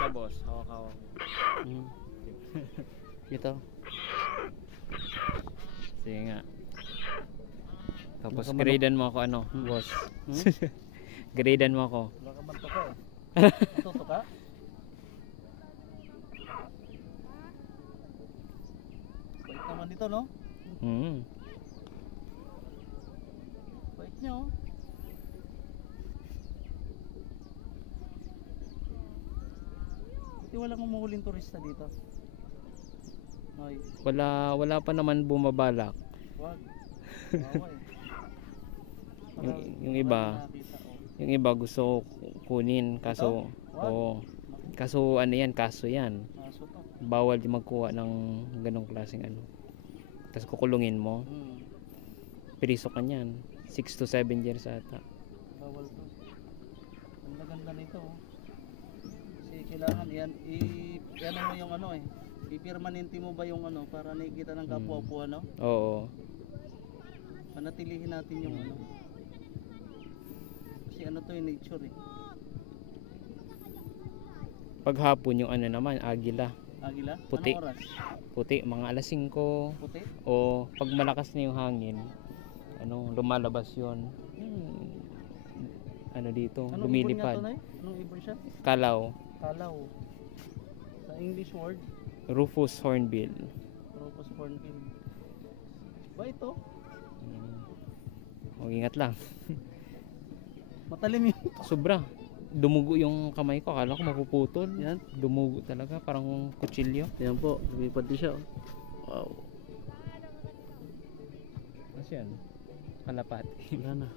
ka boss, hawak-hawak. Ito. Sige nga. Tapos Baka gradean mo ako ano, boss. Gradean mo ako. Wala ka man tuka eh. Matuto ka? Bait naman dito, no? Bait nyo. Buti walang umuhuling turista dito. Noy, Wala pa naman bumabalak. wag. Bawa eh. Yung iba, Nakita, oh. yung iba gusto kunin kaso Wag. kaso ano yan, kaso yan. Aso to. Bawal di magkuha ng ganong klaseng ano. Tapos kukulungin mo, priso ka niyan. 6 to 7 years ata. Bawal to. Ang ganda nito, oh. Kasi kailangan yan ano mo yung ano eh. I-permanente mo ba yung ano para nakikita ng kapwa-kapwa, no? Oo. Panatilihin natin yung ano. Kasi ano to yung nature eh. Paghapon yung ano naman, agila. Agila? Puti. Anong oras? Puti, mga alas 5. Puti? O pag malakas na yung hangin, ano, lumalabas yun. Ano dito, Anong ibon nga lumilipad. to, Nay? Anong ibon siya? Kalaw, Kalaw. Sa English word, Rufus hornbill. Rufus hornbill. Ba ito? Mag-ingat lang. Matalim yun. Sobra. Dumugo yung kamay ko, akala ko mapuputol. Yan. Dumugo talaga, parang kutsilyo. Yan po, lumipad din siya. Wow. Ano yan? Kalapati. Wala na.